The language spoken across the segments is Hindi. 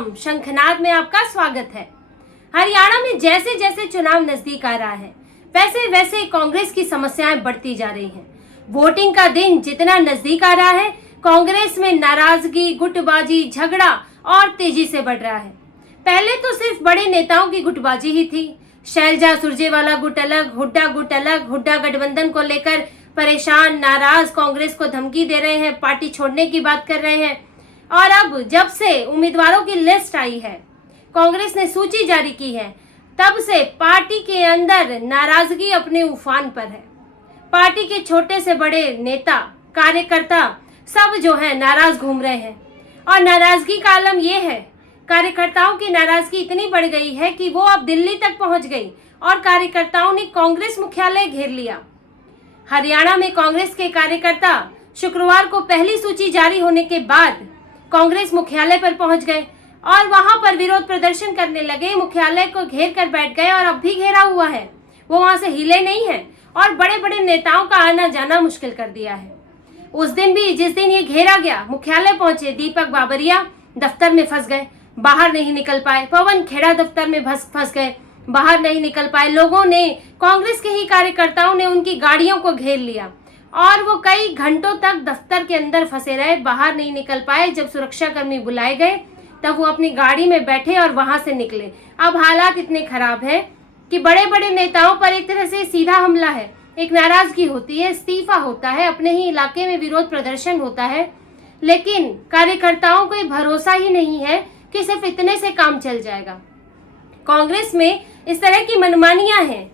राम, शंखनाद में आपका स्वागत है। हरियाणा में जैसे जैसे चुनाव नजदीक आ रहा है वैसे वैसे कांग्रेस की समस्याएं बढ़ती जा रही हैं। वोटिंग का दिन जितना नजदीक आ रहा है, कांग्रेस में नाराजगी, गुटबाजी, झगड़ा और तेजी से बढ़ रहा है। पहले तो सिर्फ बड़े नेताओं की गुटबाजी ही थी। शैलजा सुरजेवाला गुट अलग, हुड्डा गुट अलग, हुड्डा गठबंधन को लेकर परेशान, नाराज, कांग्रेस को धमकी दे रहे हैं, पार्टी छोड़ने की बात कर रहे हैं। और अब जब से उम्मीदवारों की लिस्ट आई है, कांग्रेस ने सूची जारी की है, तब से पार्टी के अंदर नाराजगी अपने उफान पर है। पार्टी के छोटे से बड़े नेता, कार्यकर्ता सब जो है नाराज घूम रहे हैं। और नाराजगी का आलम यह है, कार्यकर्ताओं की नाराजगी इतनी बढ़ गई है कि वो अब दिल्ली तक पहुंच गई और कार्यकर्ताओं ने कांग्रेस मुख्यालय घेर लिया। हरियाणा में कांग्रेस के कार्यकर्ता शुक्रवार को पहली सूची जारी होने के बाद कांग्रेस मुख्यालय पर पहुंच गए और वहां पर विरोध प्रदर्शन करने लगे। मुख्यालय को घेर कर बैठ गए और अब भी घेरा हुआ है, वो वहां से हिले नहीं है और बड़े बड़े नेताओं का आना जाना मुश्किल कर दिया है। उस दिन भी जिस दिन ये घेरा गया, मुख्यालय पहुंचे दीपक बाबरिया दफ्तर में फंस गए, बाहर नहीं निकल पाए। पवन खेड़ा दफ्तर में फंस गए, बाहर नहीं निकल पाए। लोगों ने, कांग्रेस के ही कार्यकर्ताओं ने उनकी गाड़ियों को घेर लिया और वो कई घंटों तक दफ्तर के अंदर फंसे रहे, बाहर नहीं निकल पाए। जब सुरक्षाकर्मी बुलाए गए तब वो अपनी गाड़ी में बैठे और वहां से निकले। अब हालात इतने खराब हैं कि बड़े बड़े नेताओं पर एक तरह से सीधा हमला है। एक नाराजगी होती है, इस्तीफा होता है, अपने ही इलाके में विरोध प्रदर्शन होता है, लेकिन कार्यकर्ताओं को भरोसा ही नहीं है कि सिर्फ इतने से काम चल जाएगा। कांग्रेस में इस तरह की मनमानियां हैं,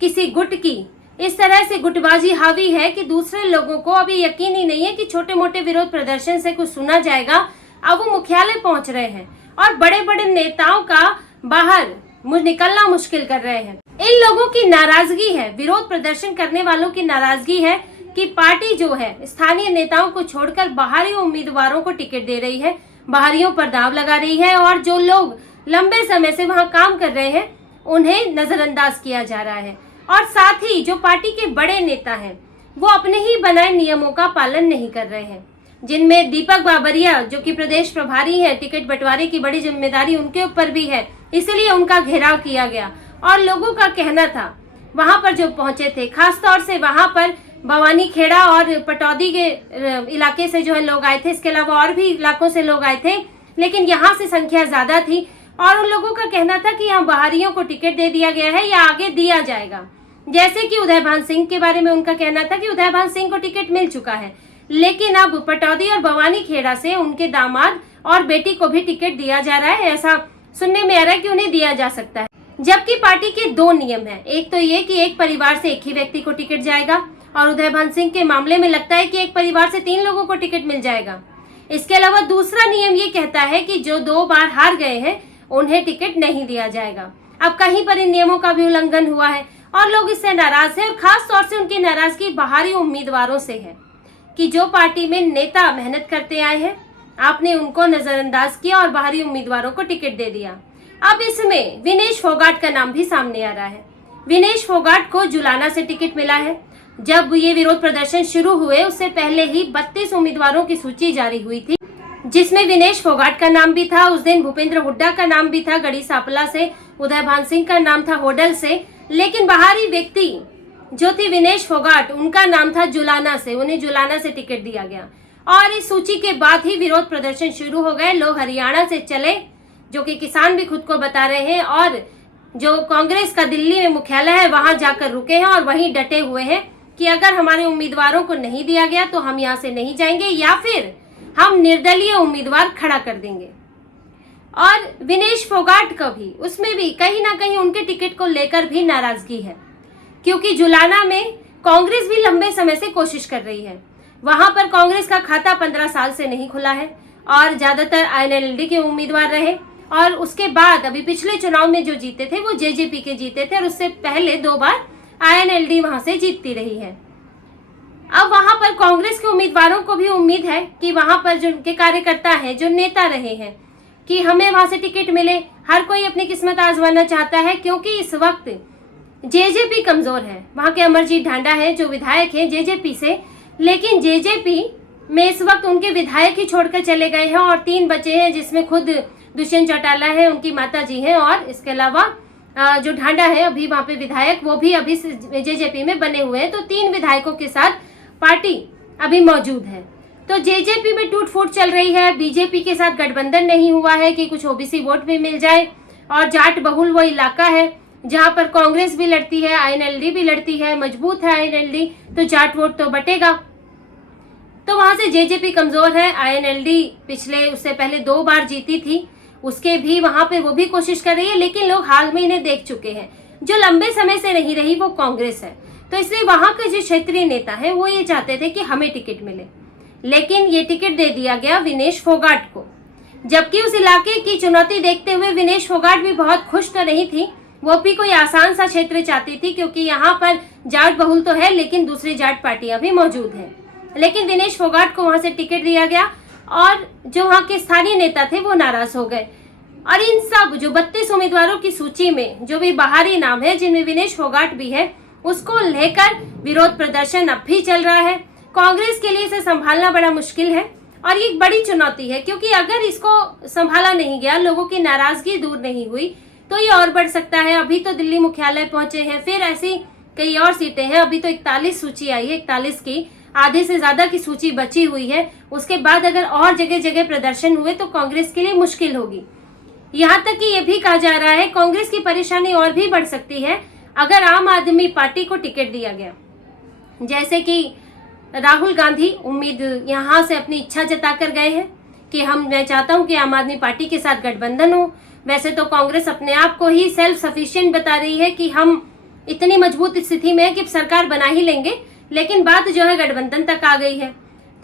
किसी गुट की इस तरह से गुटबाजी हावी है कि दूसरे लोगों को अभी यकीन ही नहीं है कि छोटे मोटे विरोध प्रदर्शन से कुछ सुना जाएगा। अब वो मुख्यालय पहुंच रहे हैं और बड़े बड़े नेताओं का बाहर निकलना मुश्किल कर रहे हैं। इन लोगों की नाराजगी है, विरोध प्रदर्शन करने वालों की नाराजगी है कि पार्टी जो है स्थानीय नेताओं को छोड़कर बाहरी उम्मीदवारों को टिकट दे रही है, बाहरियों पर दांव लगा रही है और जो लोग लंबे समय से वहां काम कर रहे हैं उन्हें नजरअंदाज किया जा रहा है। और साथ ही जो पार्टी के बड़े नेता हैं वो अपने ही बनाए नियमों का पालन नहीं कर रहे हैं, जिनमें दीपक बाबरिया जो कि प्रदेश प्रभारी है, टिकट बंटवारे की बड़ी जिम्मेदारी उनके ऊपर भी है, इसलिए उनका घेराव किया गया। और लोगों का कहना था, वहां पर जो पहुंचे थे, खासतौर से वहां पर भवानी खेड़ा और पटौदी के इलाके से जो है लोग आए थे, इसके अलावा और भी इलाकों से लोग आए थे, लेकिन यहाँ से संख्या ज्यादा थी। और उन लोगों का कहना था कि यहाँ बाहरियों को टिकट दे दिया गया है या आगे दिया जाएगा। जैसे कि उदयभान सिंह के बारे में उनका कहना था कि उदयभान सिंह को टिकट मिल चुका है, लेकिन अब पटौदी और भवानी खेड़ा से उनके दामाद और बेटी को भी टिकट दिया जा रहा है। ऐसा सुनने में आ रहा है कि उन्हें दिया जा सकता है। जबकि पार्टी के दो नियम हैं, एक तो ये कि एक परिवार से एक ही व्यक्ति को टिकट जाएगा और उदयभान सिंह के मामले में लगता है कि एक परिवार से 3 लोगों को टिकट मिल जाएगा। इसके अलावा दूसरा नियम ये कहता है कि जो 2 बार हार गए हैं उन्हें टिकट नहीं दिया जाएगा। अब कहीं पर इन नियमों का भी उल्लंघन हुआ है और लोग इससे नाराज हैं और खास तौर से उनकी नाराजगी बाहरी उम्मीदवारों से है कि जो पार्टी में नेता मेहनत करते आए हैं, आपने उनको नजरअंदाज किया और बाहरी उम्मीदवारों को टिकट दे दिया। अब इसमें विनेश फोगाट का नाम भी सामने आ रहा है। विनेश फोगाट को जुलाना से टिकट मिला है। जब ये विरोध प्रदर्शन शुरू हुए उससे पहले ही 32 उम्मीदवारों की सूची जारी हुई थी, जिसमें विनेश फोगाट का नाम भी था। उस दिन भूपेंद्र हुड्डा का नाम भी था गढ़ी सांपला से, उदयभान सिंह का नाम था होडल से, लेकिन बाहरी व्यक्ति जो थी विनेश फोगाट, उनका नाम था जुलाना से, उन्हें जुलाना से टिकट दिया गया। और इस सूची के बाद ही विरोध प्रदर्शन शुरू हो गए। लोग हरियाणा से चले, जो कि किसान भी खुद को बता रहे हैं, और जो कांग्रेस का दिल्ली में मुख्यालय है वहां जाकर रुके हैं और वहीं डटे हुए हैं कि अगर हमारे उम्मीदवारों को नहीं दिया गया तो हम यहाँ से नहीं जाएंगे या फिर हम निर्दलीय उम्मीदवार खड़ा कर देंगे। और विनेश फोगाट का भी, उसमें भी कहीं ना कहीं उनके टिकट को लेकर भी नाराजगी है, क्योंकि जुलाना में कांग्रेस भी लंबे समय से कोशिश कर रही है। वहां पर कांग्रेस का खाता 15 साल से नहीं खुला है और ज्यादातर आईएनएलडी के उम्मीदवार रहे। और उसके बाद अभी पिछले चुनाव में जो जीते थे वो जेजेपी के जीते थे और उससे पहले 2 बार आईएनएलडी वहां से जीतती रही है। अब वहां पर कांग्रेस के उम्मीदवारों को भी उम्मीद है कि वहां पर जो उनके कार्यकर्ता हैं, जो नेता रहे हैं, कि हमें वहां से टिकट मिले। हर कोई अपनी किस्मत आजमाना चाहता है, क्योंकि इस वक्त जेजेपी कमजोर है। वहां के अमरजीत ढांडा है जो विधायक हैं जेजेपी से, लेकिन जेजेपी में इस वक्त उनके विधायक ही छोड़कर चले गए हैं और 3 बचे हैं, जिसमें खुद दुष्यंत चौटाला है, उनकी माता जी हैं, और इसके अलावा जो ढांडा है अभी वहां पे विधायक, वो भी अभी जेजेपी में बने हुए हैं। तो 3 विधायकों के साथ पार्टी अभी मौजूद है। तो जेजेपी में टूट फूट चल रही है, बीजेपी के साथ गठबंधन नहीं हुआ है कि कुछ ओबीसी वोट भी मिल जाए, और जाट बहुल वो इलाका है जहां पर कांग्रेस भी लड़ती है, आईएनएलडी भी लड़ती है, मजबूत है आईएनएलडी, तो जाट वोट तो बटेगा। तो वहां से जेजेपी कमजोर है। आईएनएलडी पिछले उससे पहले 2 बार जीती थी, उसके भी वहां पे वो भी कोशिश कर रही है, लेकिन लोग हाल में इन्हें देख चुके हैं। जो लंबे समय से नहीं रही वो कांग्रेस है। तो इसलिए वहां के जो क्षेत्रीय नेता है वो ये चाहते थे कि हमें टिकट मिले, लेकिन ये टिकट दे दिया गया विनेश फोगाट को। जबकि उस इलाके की चुनौती देखते हुए विनेश फोगाट भी बहुत खुश तो नहीं थी। वो भी कोई आसान सा क्षेत्र चाहती थी, क्योंकि यहाँ पर जाट बहुल तो है लेकिन दूसरी जाट पार्टियां भी मौजूद हैं। लेकिन विनेश फोगाट को वहां से टिकट दिया गया, और जो वहां के स्थानीय नेता थे वो नाराज हो गए। और इन सब जो 32 उम्मीदवारों की सूची में जो भी बाहरी नाम है, जिनमें विनेश फोगाट भी है, उसको लेकर विरोध प्रदर्शन अब भी चल रहा है। कांग्रेस के लिए इसे संभालना बड़ा मुश्किल है, और ये एक बड़ी चुनौती है, क्योंकि अगर इसको संभाला नहीं गया, लोगों की नाराजगी दूर नहीं हुई, तो ये और बढ़ सकता है। अभी तो दिल्ली मुख्यालय पहुंचे हैं, फिर ऐसी कई और सीटें हैं। अभी तो 41 सूची आई है, 41 की, आधे से ज्यादा की सूची बची हुई है। उसके बाद अगर और जगह जगह प्रदर्शन हुए तो कांग्रेस के लिए मुश्किल होगी। यहाँ तक कि ये भी कहा जा रहा है कांग्रेस की परेशानी और भी बढ़ सकती है अगर आम आदमी पार्टी को टिकट दिया गया। जैसे कि राहुल गांधी उम्मीद यहाँ से अपनी इच्छा जताकर गए हैं कि मैं चाहता हूँ कि आम आदमी पार्टी के साथ गठबंधन हो। वैसे तो कांग्रेस अपने आप को ही सेल्फ सफिशिएंट बता रही है कि हम इतनी मजबूत स्थिति में है कि सरकार बना ही लेंगे, लेकिन बात जो है गठबंधन तक आ गई है।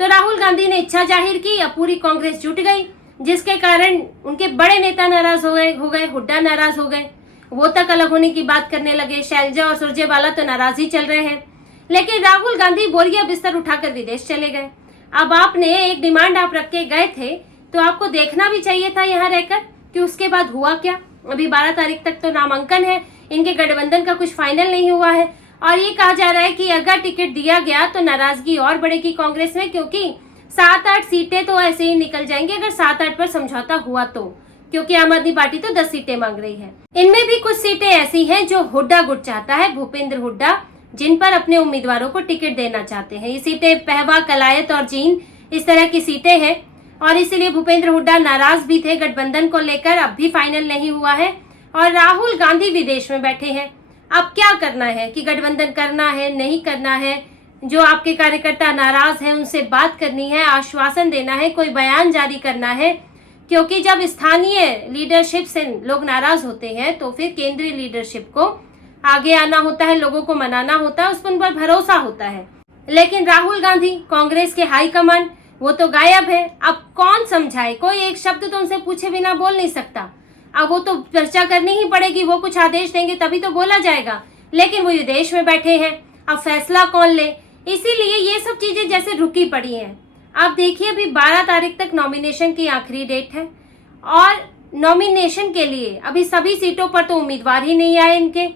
तो राहुल गांधी ने इच्छा जाहिर की, अब पूरी कांग्रेस जुट गई, जिसके कारण उनके बड़े नेता नाराज हो गए, हुड्डा नाराज हो गए, वो तक अलग होने की बात करने लगे। शैलजा और सुरजेवाला तो नाराज ही चल रहे हैं। लेकिन राहुल गांधी बोरिया बिस्तर उठाकर विदेश चले गए। अब आपने एक डिमांड आप रख के गए थे, तो आपको देखना भी चाहिए था यहाँ रहकर कि उसके बाद हुआ क्या। अभी 12 तारीख तक तो नामांकन है, इनके गठबंधन का कुछ फाइनल नहीं हुआ है, और ये कहा जा रहा है कि अगर टिकट दिया गया तो नाराजगी और बढ़ेगी कांग्रेस में, क्योंकि 7-8 सीटें तो ऐसे ही निकल जाएंगी अगर 7-8 पर समझौता हुआ तो, क्योंकि आम आदमी पार्टी तो 10 सीटें मांग रही है। इनमें भी कुछ सीटें ऐसी हैं जो हुड्डा गुट चाहता है, भूपेंद्र हुड्डा, जिन पर अपने उम्मीदवारों को टिकट देना चाहते हैं। ये सीटें पहवा, कलायत और जींद, इस तरह की सीटें हैं, और इसीलिए भूपेंद्र हुड्डा नाराज भी थे गठबंधन को लेकर। अब भी फाइनल नहीं हुआ है, और राहुल गांधी विदेश में बैठे हैं। अब क्या करना है कि गठबंधन करना है, नहीं करना है, जो आपके कार्यकर्ता नाराज हैं उनसे बात करनी है, आश्वासन देना है, कोई बयान जारी करना है, क्योंकि जब स्थानीय लीडरशिप से लोग नाराज होते हैं तो फिर केंद्रीय लीडरशिप को आगे आना होता है, लोगों को मनाना होता है, उस पर उन पर भरोसा होता है। लेकिन राहुल गांधी, कांग्रेस के हाईकमान, वो तो गायब है। अब कौन समझाए, कोई एक शब्द तो उनसे पूछे बिना बोल नहीं सकता। अब वो तो चर्चा करनी ही पड़ेगी, वो कुछ आदेश देंगे तभी तो बोला जाएगा, लेकिन वो विदेश में बैठे हैं, अब फैसला कौन ले। इसीलिए ये सब चीजें जैसे रुकी पड़ी हैं। आप देखिए अभी 12 तारीख तक नॉमिनेशन की आखिरी डेट है, और नॉमिनेशन के लिए अभी सभी सीटों पर तो उम्मीदवार ही नहीं आए इनके।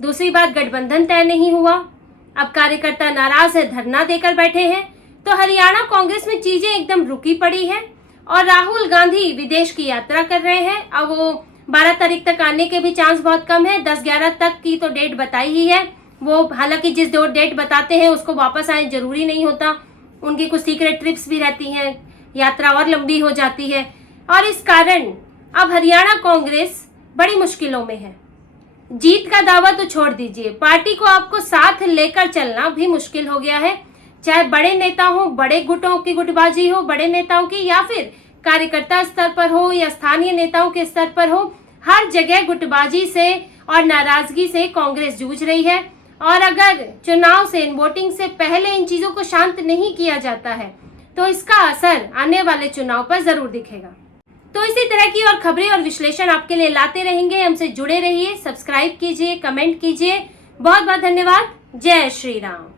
दूसरी बात, गठबंधन तय नहीं हुआ, अब कार्यकर्ता नाराज है, धरना देकर बैठे हैं। तो हरियाणा कांग्रेस में चीजें एकदम रुकी पड़ी है, और राहुल गांधी विदेश की यात्रा कर रहे हैं। अब वो 12 तारीख तक आने के भी चांस बहुत कम है, 10-11 तक की तो डेट बताई ही है वो। हालांकि जिस डेट बताते हैं उसको वापस आए जरूरी नहीं होता, उनकी कुछ सीक्रेट ट्रिप्स भी रहती हैं, यात्रा और लंबी हो जाती है, और इस कारण अब हरियाणा कांग्रेस बड़ी मुश्किलों में है। जीत का दावा तो छोड़ दीजिए, पार्टी को आपको साथ लेकर चलना भी मुश्किल हो गया है। चाहे बड़े नेता हो, बड़े गुटों की गुटबाजी हो, बड़े नेताओं की, या फिर कार्यकर्ता स्तर पर हो या स्थानीय नेताओं के स्तर पर हो, हर जगह गुटबाजी से और नाराजगी से कांग्रेस जूझ रही है। और अगर चुनाव से, वोटिंग से पहले इन चीजों को शांत नहीं किया जाता है तो इसका असर आने वाले चुनाव पर जरूर दिखेगा। तो इसी तरह की और खबरें और विश्लेषण आपके लिए लाते रहेंगे। हमसे जुड़े रहिए, सब्सक्राइब कीजिए, कमेंट कीजिए। बहुत बहुत धन्यवाद। जय श्री राम।